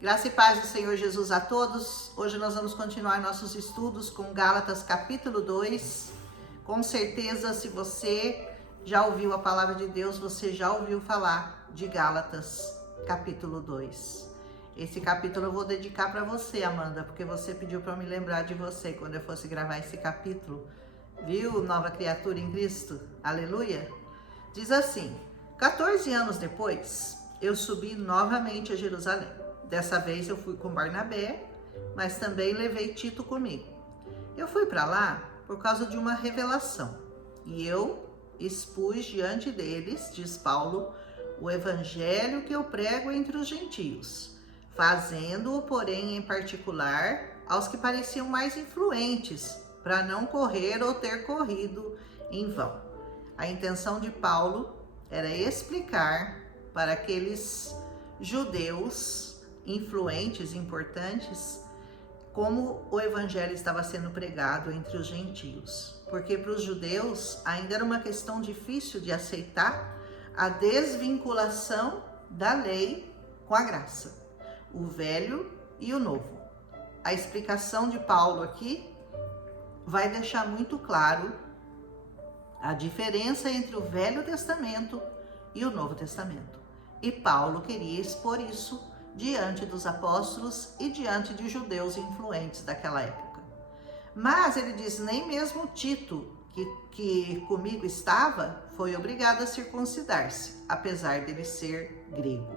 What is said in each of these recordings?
Graça e paz do Senhor Jesus a todos. Hoje nós vamos continuar nossos estudos com Gálatas capítulo 2. Com certeza, se você já ouviu a palavra de Deus, você já ouviu falar de Gálatas capítulo 2. Esse capítulo eu vou dedicar para você, Amanda, porque você pediu para eu me lembrar de você quando eu fosse gravar esse capítulo. Viu, nova criatura em Cristo? Aleluia! Diz assim: 14 anos depois, eu subi novamente a Jerusalém. Dessa vez eu fui com Barnabé, mas também levei Tito comigo. Eu fui para lá por causa de uma revelação, e eu expus diante deles, diz Paulo, o evangelho que eu prego entre os gentios, fazendo-o, porém, em particular, aos que pareciam mais influentes, para não correr ou ter corrido em vão. A intenção de Paulo era explicar para aqueles judeus influentes, importantes, como o evangelho estava sendo pregado entre os gentios. Porque para os judeus ainda era uma questão difícil de aceitar a desvinculação da lei com a graça, o velho e o novo. A explicação de Paulo aqui vai deixar muito claro a diferença entre o Velho Testamento e o Novo Testamento. E Paulo queria expor isso diante dos apóstolos e diante de judeus influentes daquela época. Mas ele diz, nem mesmo Tito, que comigo estava, foi obrigado a circuncidar-se, apesar dele ser grego.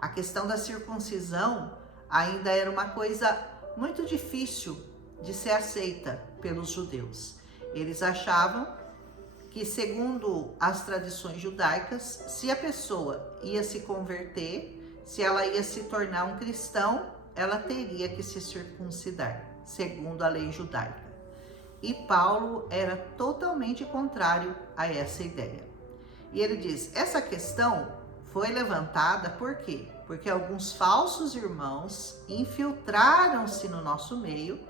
A questão da circuncisão ainda era uma coisa muito difícil de ser aceita pelos judeus. Eles achavam que, segundo as tradições judaicas, se a pessoa ia se converter, se ela ia se tornar um cristão, ela teria que se circuncidar, segundo a lei judaica. E Paulo era totalmente contrário a essa ideia. E ele diz, essa questão foi levantada por quê? Porque alguns falsos irmãos infiltraram-se no nosso meio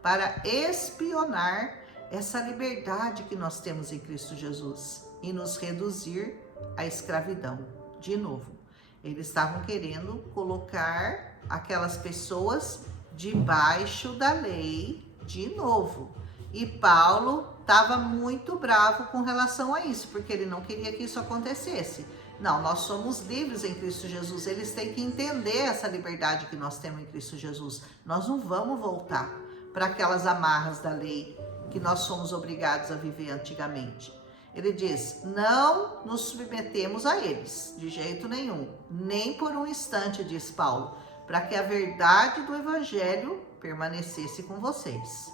para espionar essa liberdade que nós temos em Cristo Jesus e nos reduzir à escravidão de novo. Eles estavam querendo colocar aquelas pessoas debaixo da lei de novo. E Paulo estava muito bravo com relação a isso, porque ele não queria que isso acontecesse. Não, nós somos livres em Cristo Jesus. Eles têm que entender essa liberdade que nós temos em Cristo Jesus. Nós não vamos voltar para aquelas amarras da lei que nós somos obrigados a viver antigamente. Ele diz, não nos submetemos a eles, de jeito nenhum, nem por um instante, diz Paulo, para que a verdade do evangelho permanecesse com vocês.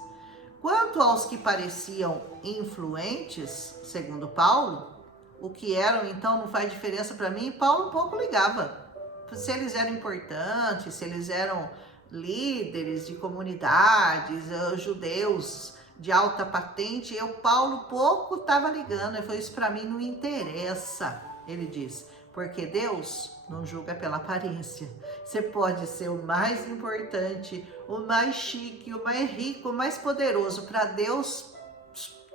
Quanto aos que pareciam influentes, segundo Paulo, o que eram então não faz diferença para mim, Paulo pouco ligava. Se eles eram importantes, se eles eram líderes de comunidades, judeus de alta patente, Paulo pouco estava ligando. Ele falou, isso para mim não interessa, ele diz, porque Deus não julga pela aparência. Você pode ser o mais importante, o mais chique, o mais rico, o mais poderoso, para Deus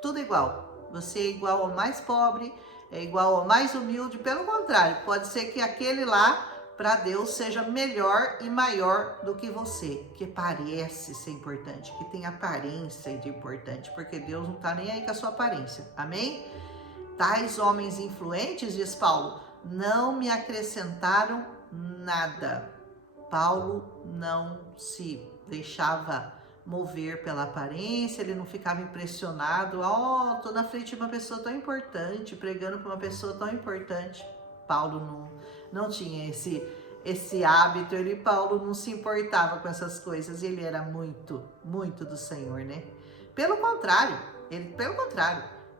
tudo igual. Você é igual ao mais pobre, é igual ao mais humilde, pelo contrário, pode ser que aquele lá para Deus seja melhor e maior do que você, que parece ser importante, que tem aparência de importante, porque Deus não está nem aí com a sua aparência, amém? Tais homens influentes, diz Paulo, não me acrescentaram nada. Paulo não se deixava mover pela aparência, ele não ficava impressionado, tô na frente de uma pessoa tão importante, pregando para uma pessoa tão importante. Paulo não tinha esse hábito, Paulo não se importava com essas coisas, ele era muito, muito do Senhor, né? Pelo contrário,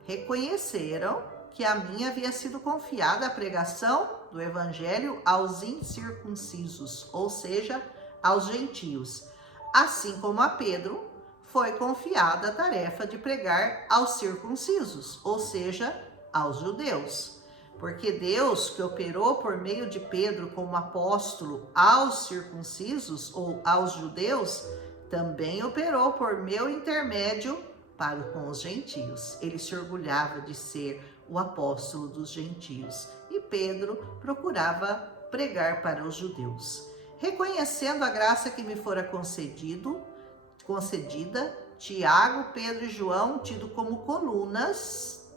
reconheceram que a mim havia sido confiada a pregação do evangelho aos incircuncisos, ou seja, aos gentios, assim como a Pedro foi confiada a tarefa de pregar aos circuncisos, ou seja, aos judeus. Porque Deus, que operou por meio de Pedro como apóstolo aos circuncisos ou aos judeus, também operou por meu intermédio para com os gentios. Ele se orgulhava de ser o apóstolo dos gentios. E Pedro procurava pregar para os judeus. reconhecendo a graça que me fora concedida, Tiago, Pedro e João, tido como colunas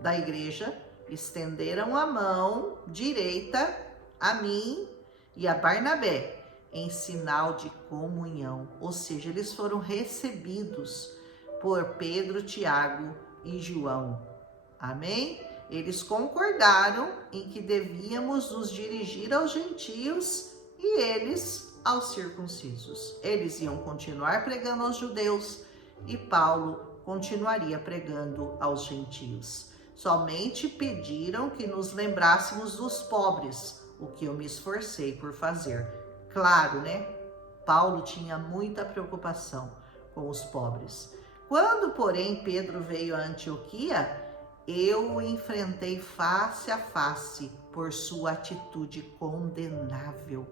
da igreja, estenderam a mão direita a mim e a Barnabé, em sinal de comunhão. Ou seja, eles foram recebidos por Pedro, Tiago e João. Amém? Eles concordaram em que devíamos nos dirigir aos gentios e eles aos circuncisos. Eles iam continuar pregando aos judeus e Paulo continuaria pregando aos gentios. Somente pediram que nos lembrássemos dos pobres, o que eu me esforcei por fazer. Claro, né? Paulo tinha muita preocupação com os pobres. Quando, porém, Pedro veio a Antioquia, eu o enfrentei face a face por sua atitude condenável.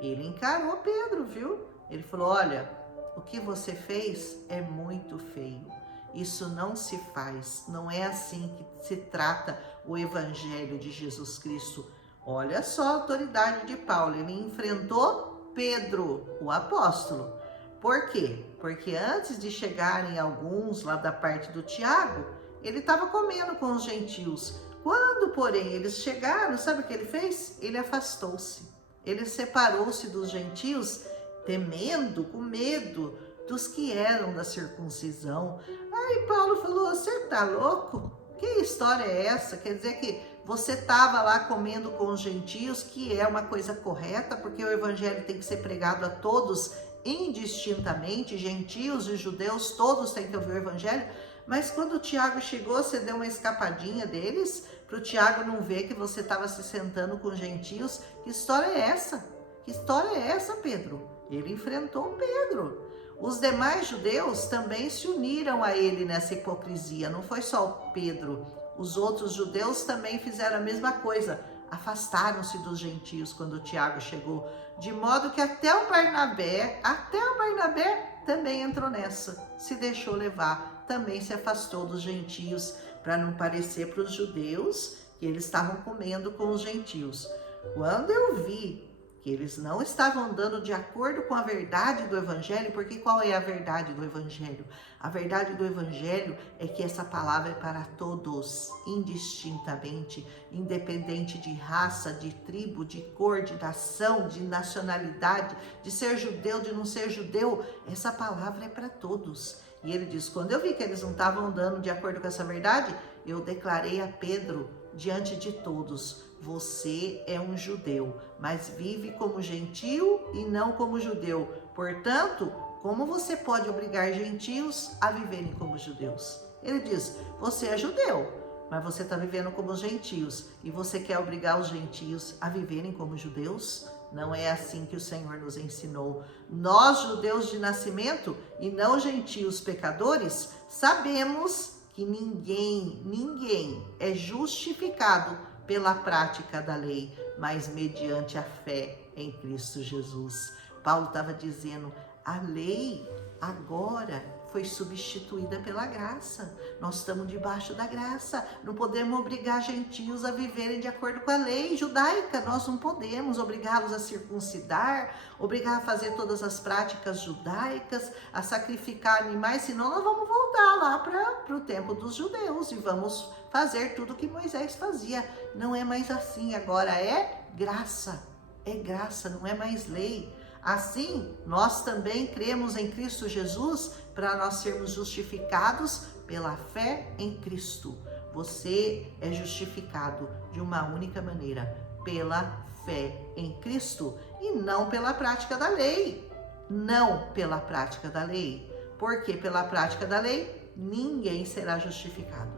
Ele encarou Pedro, viu? Ele falou: olha, o que você fez é muito feio. Isso não se faz, não é assim que se trata o evangelho de Jesus Cristo. Olha só a autoridade de Paulo, ele enfrentou Pedro, o apóstolo. Por quê? Porque antes de chegarem alguns lá da parte do Tiago, ele estava comendo com os gentios. Quando, porém, eles chegaram, sabe o que ele fez? Ele afastou-se. Ele separou-se dos gentios, temendo, com medo dos que eram da circuncisão. Aí Paulo falou: você tá louco? Que história é essa? Quer dizer que você estava lá comendo com os gentios, que é uma coisa correta, porque o evangelho tem que ser pregado a todos indistintamente, gentios e judeus, todos têm que ouvir o evangelho. Mas quando o Tiago chegou, você deu uma escapadinha deles, para o Tiago não ver que você estava se sentando com gentios. Que história é essa? Que história é essa, Pedro? Ele enfrentou Pedro. Os demais judeus também se uniram a ele nessa hipocrisia. Não foi só o Pedro. Os outros judeus também fizeram a mesma coisa. Afastaram-se dos gentios quando o Tiago chegou. De modo que até o Barnabé também entrou nessa. Se deixou levar. Também se afastou dos gentios, para não parecer para os judeus que eles estavam comendo com os gentios. Quando eu vi que eles não estavam andando de acordo com a verdade do evangelho, porque qual é a verdade do evangelho? A verdade do evangelho é que essa palavra é para todos, indistintamente, independente de raça, de tribo, de cor, de nação, de nacionalidade, de ser judeu, de não ser judeu. Essa palavra é para todos. E ele diz: quando eu vi que eles não estavam andando de acordo com essa verdade, eu declarei a Pedro diante de todos: você é um judeu, mas vive como gentio e não como judeu. Portanto, como você pode obrigar gentios a viverem como judeus? Ele diz: você é judeu, mas você está vivendo como gentios e você quer obrigar os gentios a viverem como judeus? Não é assim que o Senhor nos ensinou. Nós, judeus de nascimento e não gentios pecadores, sabemos que ninguém é justificado pela prática da lei, mas mediante a fé em Cristo Jesus. Paulo estava dizendo: a lei agora foi substituída pela graça. Nós estamos debaixo da graça. Não podemos obrigar gentios a viverem de acordo com a lei judaica. Nós não podemos obrigá-los a circuncidar, obrigar a fazer todas as práticas judaicas, a sacrificar animais, senão nós vamos voltar lá para o tempo dos judeus e vamos fazer tudo que Moisés fazia. Não é mais assim, agora é graça, não é mais lei. Assim, nós também cremos em Cristo Jesus para nós sermos justificados pela fé em Cristo. Você é justificado de uma única maneira, pela fé em Cristo e não pela prática da lei. Não pela prática da lei, porque pela prática da lei ninguém será justificado.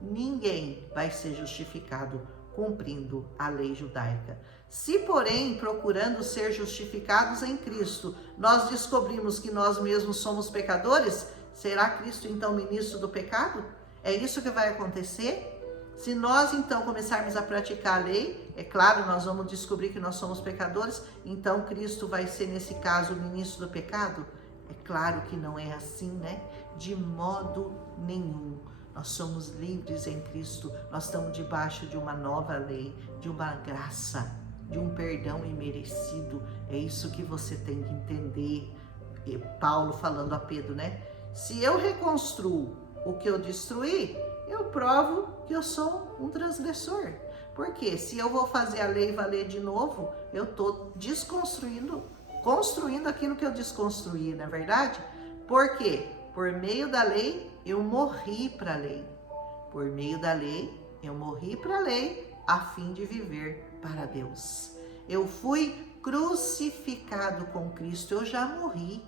Ninguém vai ser justificado cumprindo a lei judaica. Se, porém, procurando ser justificados em Cristo, nós descobrimos que nós mesmos somos pecadores, será Cristo então ministro do pecado? É isso que vai acontecer? Se nós então começarmos a praticar a lei, é claro, nós vamos descobrir que nós somos pecadores, então Cristo vai ser, nesse caso, o ministro do pecado? É claro que não é assim, né? De modo nenhum. Nós somos livres em Cristo, nós estamos debaixo de uma nova lei, de uma graça. de um perdão imerecido. É isso que você tem que entender. E Paulo falando a Pedro, né? Se eu reconstruo o que eu destruí, eu provo que eu sou um transgressor. Porque se eu vou fazer a lei valer de novo, eu estou construindo aquilo que eu desconstruí, não é verdade? Por quê? Por meio da lei, eu morri para a lei. Por meio da lei, eu morri para a lei, a fim de viver para Deus. Eu fui crucificado com Cristo, eu já morri.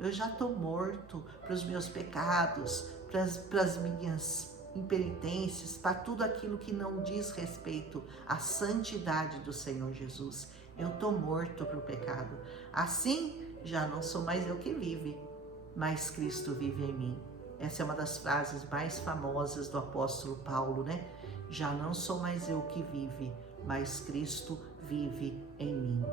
Eu já estou morto para os meus pecados, para as minhas impenitências, para tudo aquilo que não diz respeito à santidade do Senhor Jesus. Eu estou morto para o pecado. Assim, já não sou mais eu que vive, mas Cristo vive em mim. Essa é uma das frases mais famosas do apóstolo Paulo, né? Já não sou mais eu que vive, mas Cristo vive em mim.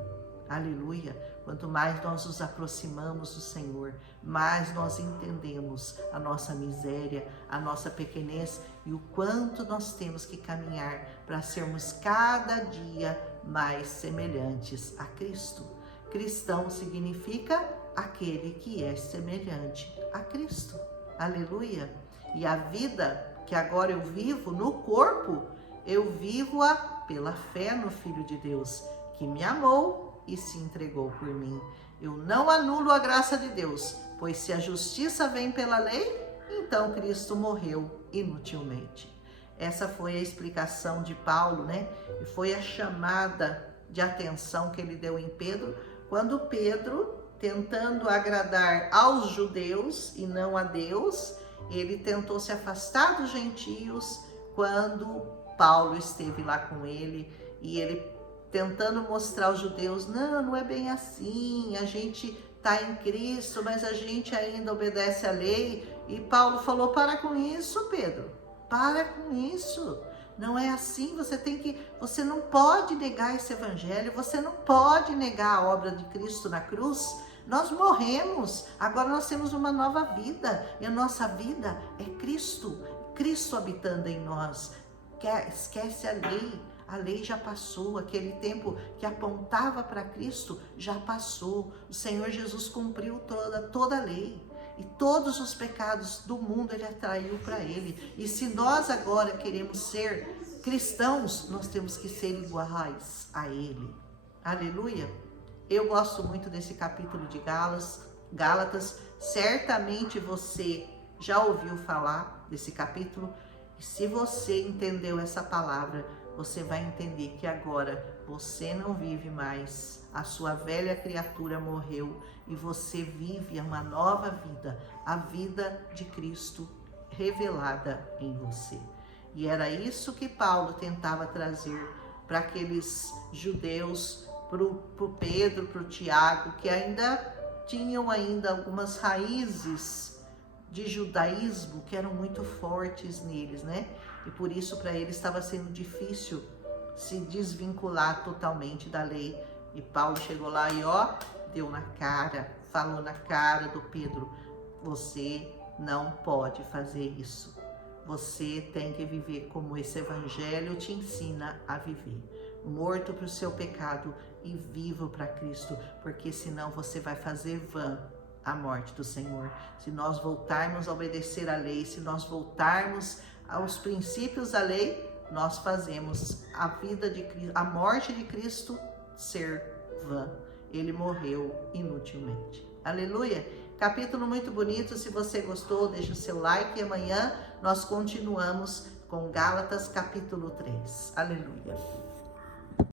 Aleluia! Quanto mais nós nos aproximamos do Senhor, mais nós entendemos a nossa miséria, a nossa pequenez e o quanto nós temos que caminhar para sermos cada dia mais semelhantes a Cristo. Cristão significa aquele que é semelhante a Cristo. Aleluia! E a vida que agora eu vivo no corpo, eu vivo-a pela fé no Filho de Deus, que me amou e se entregou por mim. Eu não anulo a graça de Deus, pois se a justiça vem pela lei, então Cristo morreu inutilmente. Essa foi a explicação de Paulo, né? E foi a chamada de atenção que ele deu em Pedro, quando Pedro, tentando agradar aos judeus e não a Deus, ele tentou se afastar dos gentios quando Paulo esteve lá com ele e ele tentando mostrar aos judeus, não é bem assim, a gente está em Cristo, mas a gente ainda obedece à lei. E Paulo falou, para com isso, Pedro, para com isso. Não é assim, você não pode negar esse evangelho, você não pode negar a obra de Cristo na cruz. Nós morremos, agora nós temos uma nova vida, e a nossa vida é Cristo, Cristo habitando em nós. Esquece a lei já passou, aquele tempo que apontava para Cristo já passou. O Senhor Jesus cumpriu toda a lei. E todos os pecados do mundo ele atraiu para ele. E se nós agora queremos ser cristãos, nós temos que ser iguais a ele. Aleluia! Eu gosto muito desse capítulo de Gálatas. Certamente você já ouviu falar desse capítulo. E se você entendeu essa palavra, você vai entender que agora você não vive mais, a sua velha criatura morreu e você vive uma nova vida, a vida de Cristo revelada em você. E era isso que Paulo tentava trazer para aqueles judeus, para o Pedro, para o Tiago, que ainda tinham algumas raízes de judaísmo que eram muito fortes neles, né? E por isso para eles estava sendo difícil se desvincular totalmente da lei. E Paulo chegou lá e deu na cara, falou na cara do Pedro, você não pode fazer isso. Você tem que viver como esse evangelho te ensina a viver. Morto para o seu pecado e vivo para Cristo, porque senão você vai fazer vã a morte do Senhor. Se nós voltarmos a obedecer à lei, se nós voltarmos aos princípios da lei, nós fazemos a vida de Cristo, a morte de Cristo ser vã. Ele morreu inutilmente. Aleluia! Capítulo muito bonito. Se você gostou, deixa o seu like e amanhã nós continuamos com Gálatas capítulo 3. Aleluia!